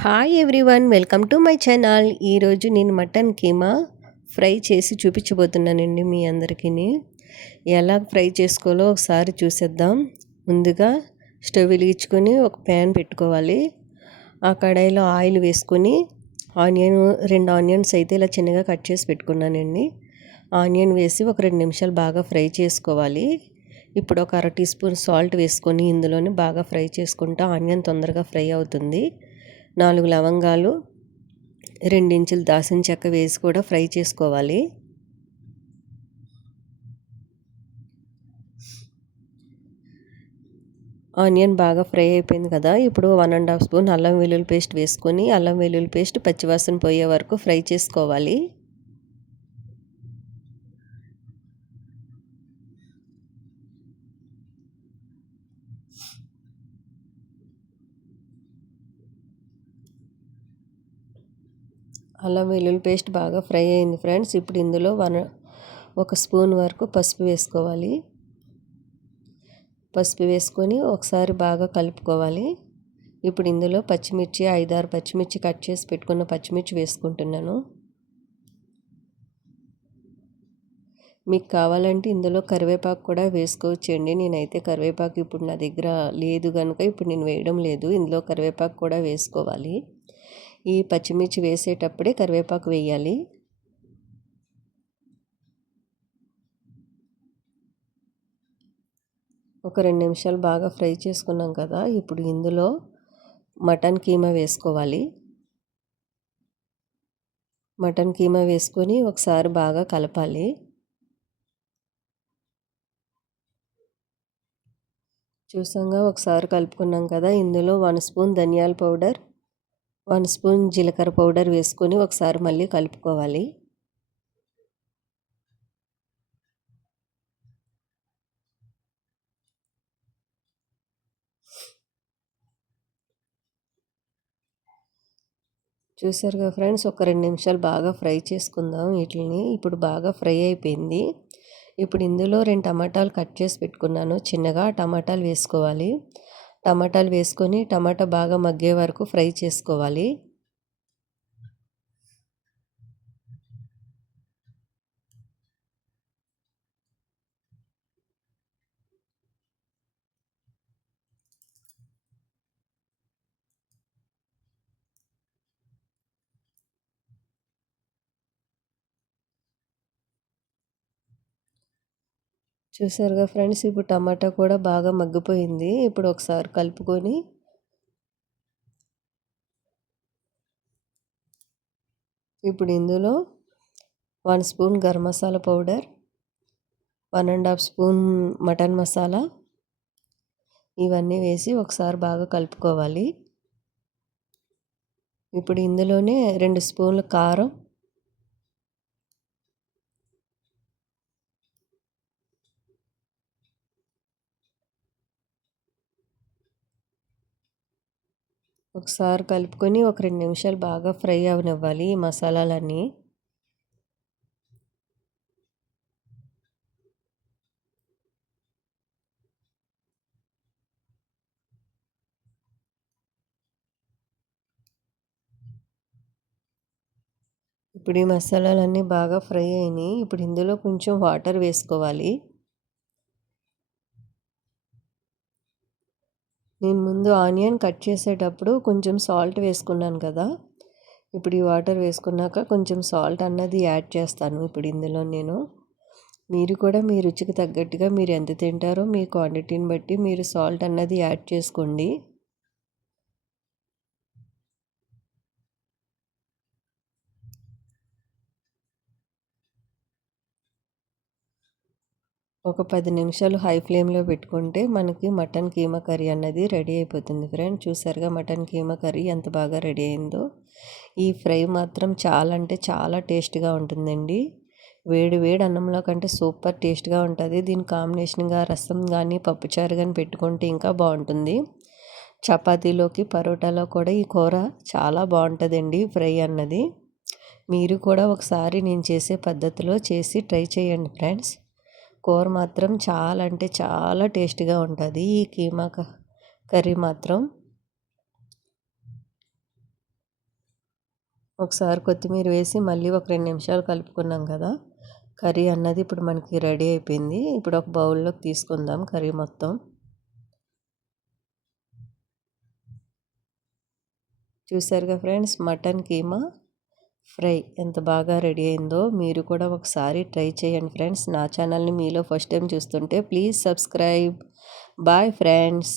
Hi everyone welcome to my channel ఈరోజు నేను mutton keema fry చేసి చూపించబోతున్నానండి మీ అందరికీ ఎలా ఫ్రై చేసుకోవాలో ఒకసారి చూసేద్దాం. ముందుగా స్టవ్ వెలిగించుకొని ఒక ప్యాన్ పెట్టుకోవాలి. ఆ కడాయిలో ఆయిల్ వేసుకొని ఆనియన్ రెండు ఆనియన్స్ అయితే ఇలా చిన్నగా కట్ చేసి పెట్టుకున్నానండి. ఆనియన్ వేసి ఒక రెండు నిమిషాలు బాగా ఫ్రై చేసుకోవాలి. ఇప్పుడు ఒక అర టీ స్పూన్ సాల్ట్ వేసుకొని ఇందులోనే బాగా ఫ్రై చేసుకుంటా ఆనియన్ తొందరగా ఫ్రై అవుతుంది. నాలుగు లవంగాలు రెండించులు దాసిన చెక్క వేసి కూడా ఫ్రై చేసుకోవాలి. ఆనియన్ బాగా ఫ్రై అయిపోయింది కదా ఇప్పుడు వన్ అండ్ హాఫ్ స్పూన్ అల్లం వెల్లుల్లి పేస్ట్ వేసుకొని అల్లం వెల్లుల్లి పేస్ట్ పచ్చివాసన పోయే వరకు ఫ్రై చేసుకోవాలి. అల్లం వెల్లుల్లి పేస్ట్ బాగా ఫ్రై అయింది ఫ్రెండ్స్. ఇప్పుడు ఇందులో వన్ ఒక స్పూన్ వరకు పసుపు వేసుకోవాలి. పసుపు వేసుకొని ఒకసారి బాగా కలుపుకోవాలి. ఇప్పుడు ఇందులో పచ్చిమిర్చి ఐదారు పచ్చిమిర్చి కట్ చేసి పెట్టుకున్న పచ్చిమిర్చి వేసుకుంటున్నాను. మీకు కావాలంటే ఇందులో కరివేపాకు కూడా వేసుకోవచ్చండి. నేనైతే కరివేపాకు ఇప్పుడు నా దగ్గర లేదు కనుక ఇప్పుడు నేను వేయడం లేదు. ఇందులో కరివేపాకు కూడా వేసుకోవాలి. ఈ పచ్చిమిర్చి వేసేటప్పుడే కరివేపాకు వేయాలి. ఒక రెండు నిమిషాలు బాగా ఫ్రై చేసుకున్నాం కదా ఇప్పుడు ఇందులో మటన్ కీమా వేసుకోవాలి. మటన్ కీమా వేసుకొని ఒకసారి బాగా కలపాలి. చూసాగా ఒకసారి కలుపుకున్నాం కదా ఇందులో వన్ స్పూన్ ధనియాల పౌడర్ వన్ స్పూన్ జీలకర్ర పౌడర్ వేసుకొని ఒకసారి మళ్ళీ కలుపుకోవాలి. చూసారుగా ఫ్రెండ్స్ ఒక రెండు నిమిషాలు బాగా ఫ్రై చేసుకుందాం వీటిని. ఇప్పుడు బాగా ఫ్రై అయిపోయింది. ఇప్పుడు ఇందులో రెండు టమాటాలు కట్ చేసి పెట్టుకున్నాను. చిన్నగా టమాటాలు వేసుకోవాలి. టమాటాలు వేసుకొని టమాటా బాగా మగ్గే వరకు ఫ్రై చేసుకోవాలి. చూసారుగా ఫ్రెండ్స్ ఇప్పుడు టమాటా కూడా బాగా మగ్గిపోయింది. ఇప్పుడు ఒకసారి కలుపుకొని ఇప్పుడు ఇందులో one spoon garam masala powder one and half spoon mutton masala ఇవన్నీ వేసి ఒకసారి బాగా కలుపుకోవాలి. ఇప్పుడు ఇందులోనే రెండు స్పూన్ల కారం ఒకసారి కలుపుకొని ఒక రెండు నిమిషాలు బాగా ఫ్రై అవనివ్వాలి ఈ మసాలాలన్నీ. ఇప్పుడు ఈ మసాలాలన్నీ బాగా ఫ్రై అయినాయి. ఇప్పుడు ఇందులో కొంచెం వాటర్ వేసుకోవాలి. నేను ముందు ఆనియన్ కట్ చేసేటప్పుడు కొంచెం సాల్ట్ వేసుకున్నాను కదా. ఇప్పుడు ఈ వాటర్ వేసుకున్నాక కొంచెం సాల్ట్ అన్నది యాడ్ చేస్తాను ఇప్పుడు ఇందులో నేను. మీరు కూడా మీ రుచికి తగ్గట్టుగా మీరు ఎంత తింటారో మీ క్వాంటిటీని బట్టి మీరు సాల్ట్ అన్నది యాడ్ చేసుకోండి. ఒక పది నిమిషాలు హై ఫ్లేమ్లో పెట్టుకుంటే మనకి మటన్ కీమా కర్రీ అన్నది రెడీ అయిపోతుంది ఫ్రెండ్. చూసారుగా మటన్ కీమా కర్రీ ఎంత బాగా రెడీ అయిందో. ఈ ఫ్రై మాత్రం చాలా అంటే చాలా టేస్ట్గా ఉంటుందండి. వేడి వేడి అన్నంలో కంటే సూపర్ టేస్ట్గా ఉంటుంది. దీని కాంబినేషన్గా రసం కానీ పప్పుచారు కానీ పెట్టుకుంటే ఇంకా బాగుంటుంది. చపాతీలోకి పరోటాలో కూడా ఈ కూర చాలా బాగుంటుందండి ఫ్రై అన్నది. మీరు కూడా ఒకసారి నేను చేసే పద్ధతిలో చేసి ట్రై చేయండి ఫ్రెండ్స్. కూర మాత్రం చాలా అంటే చాలా టేస్టీగా ఉంటుంది. ఈ కీమా కర్రీ మాత్రం. ఒకసారి కొత్తిమీర వేసి మళ్ళీ ఒక రెండు నిమిషాలు కలుపుకున్నాం కదా. కర్రీ అన్నది ఇప్పుడు మనకి రెడీ అయిపోయింది. ఇప్పుడు ఒక బౌల్లోకి తీసుకుందాం కర్రీ మొత్తం. చూసారుగా ఫ్రెండ్స్? మటన్ కీమా. ఫ్రై ఎంత బాగా రెడీ అయిందో మీరు కూడా ఒకసారి ట్రై చేయండి ఫ్రెండ్స్. నా ఛానల్ని మీలో ఫస్ట్ టైం చూస్తుంటే ప్లీజ్ సబ్స్క్రైబ్. Bye friends.